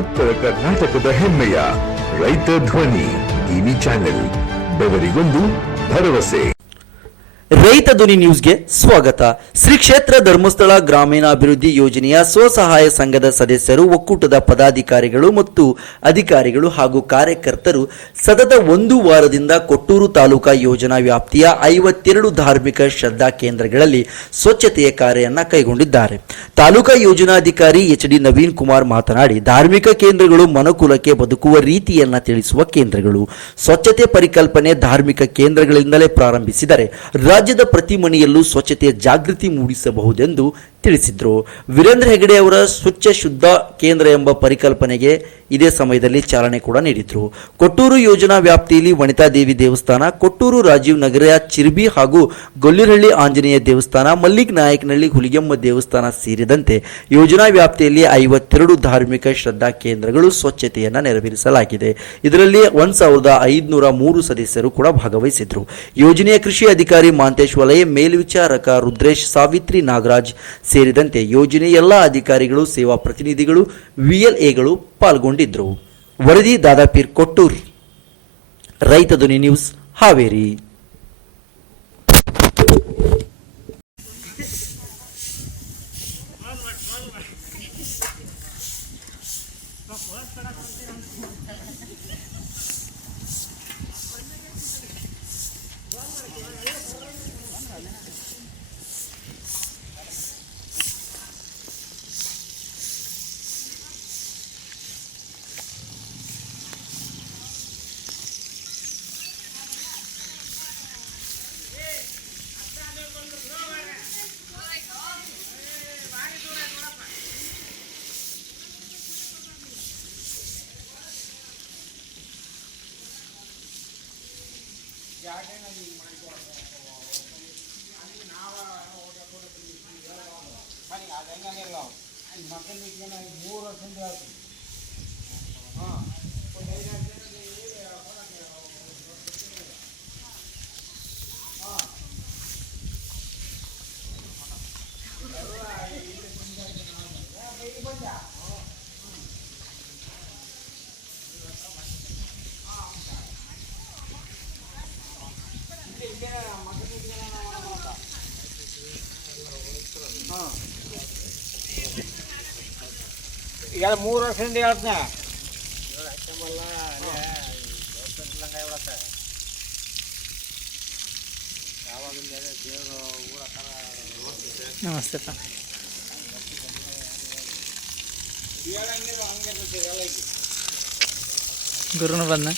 ಉತ್ತರ ಕರ್ನಾಟಕದ ಹೆಮ್ಮೆಯ ರೈತ ಧ್ವನಿ ಟಿವಿ ಚಾನೆಲ್, ಬೆವರಿಗೊಂದು ಭರವಸೆ. ರೈತ ಧ್ವನಿ ನ್ಯೂಸ್ಗೆ ಸ್ವಾಗತ. ಶ್ರೀ ಕ್ಷೇತ್ರ ಧರ್ಮಸ್ಥಳ ಗ್ರಾಮೀಣಾಭಿವೃದ್ಧಿ ಯೋಜನೆಯ ಸ್ವಸಹಾಯ ಸಂಘದ ಸದಸ್ಯರು, ಒಕ್ಕೂಟದ ಪದಾಧಿಕಾರಿಗಳು ಮತ್ತು ಅಧಿಕಾರಿಗಳು ಹಾಗೂ ಕಾರ್ಯಕರ್ತರು ಸತತ ಒಂದು ವಾರದಿಂದ ಕೊಟ್ಟೂರು ತಾಲೂಕಾ ಯೋಜನಾ ವ್ಯಾಪ್ತಿಯ 52 ಧಾರ್ಮಿಕ ಶ್ರದ್ಧಾ ಕೇಂದ್ರಗಳಲ್ಲಿ ಸ್ವಚ್ಛತೆಯ ಕಾರ್ಯವನ್ನು ಕೈಗೊಂಡಿದ್ದಾರೆ. ತಾಲೂಕಾ ಯೋಜನಾಧಿಕಾರಿ ಎಚ್.ಡಿ. ನವೀನ್ ಕುಮಾರ್ ಮಾತನಾಡಿ, ಧಾರ್ಮಿಕ ಕೇಂದ್ರಗಳು ಮನುಕುಲಕ್ಕೆ ಬದುಕುವ ರೀತಿಯನ್ನು ತಿಳಿಸುವ ಕೇಂದ್ರಗಳು. ಸ್ವಚ್ಛತೆ ಪರಿಕಲ್ಪನೆ ಧಾರ್ಮಿಕ ಕೇಂದ್ರಗಳಿಂದಲೇ ಪ್ರಾರಂಭಿಸಿದರೆ ರಾಜ್ಯದ ಪ್ರತಿ ಮನೆಯಲ್ಲೂ ಸ್ವಚ್ಛತೆಯ ಜಾಗೃತಿ ಮೂಡಿಸಬಹುದೆಂದು ತಿಳಿಸಿದರು. ವೀರೇಂದ್ರ ಹೆಗಡೆ ಅವರ ಸ್ವಚ್ಛ ಶುದ್ಧ ಕೇಂದ್ರ ಎಂಬ ಪರಿಕಲ್ಪನೆಗೆ ಇದೇ ಸಮಯದಲ್ಲಿ ಚಾಲನೆ ಕೂಡ ನೀಡಿದರು. ಕೊಟ್ಟೂರು ಯೋಜನಾ ವ್ಯಾಪ್ತಿಯಲ್ಲಿ ವನಿತಾದೇವಿ ದೇವಸ್ಥಾನ, ಕೊಟ್ಟೂರು ರಾಜೀವ್ ನಗರ ಚಿರ್ಬಿ ಹಾಗೂ ಗೊಲ್ಲಿರಹಳ್ಳಿ ಆಂಜನೇಯ ದೇವಸ್ಥಾನ, ಮಲ್ಲಿಕ್ ನಾಯಕನಹಳ್ಳಿ ಹುಲಿಗೆಮ್ಮ ದೇವಸ್ಥಾನ ಸೇರಿದಂತೆ ಯೋಜನಾ ವ್ಯಾಪ್ತಿಯಲ್ಲಿ 52 ಧಾರ್ಮಿಕ ಶ್ರದ್ಧಾ ಕೇಂದ್ರಗಳು ಸ್ವಚ್ಛತೆಯನ್ನು ನೆರವೇರಿಸಲಾಗಿದೆ. ಇದರಲ್ಲಿ 1503 ಸದಸ್ಯರು ಕೂಡ ಭಾಗವಹಿಸಿದ್ರು. ಯೋಜನೆಯ ಕೃಷಿ ಅಧಿಕಾರಿ ಮಾಂತೇಶ್ ವಲಯ, ಮೇಲ್ವಿಚಾರಕ ರುದ್ರೇಶ್, ಸಾವಿತ್ರಿ ನಾಗರಾಜ್ ಸೇರಿದಂತೆ ಯೋಜನೆಯ ಎಲ್ಲ ಅಧಿಕಾರಿಗಳು, ಸೇವಾ ಪ್ರತಿನಿಧಿಗಳು, ವಿಎಲ್ಎಗಳು ಪಾಲ್ಗೊಂಡಿದ್ದರು. ವರದಿ ದಾದಾಪೀರ್ ಕೊಟ್ಟೂರ್, ರೈತ ಧ್ವನಿ ನ್ಯೂಸ್, ಹಾವೇರಿ. ಈಗ 3 ವರ್ಷದಿಂದ ಹೇಳ್ತನ ನಮಸ್ತೆ ಗುರುನು ಬಂದ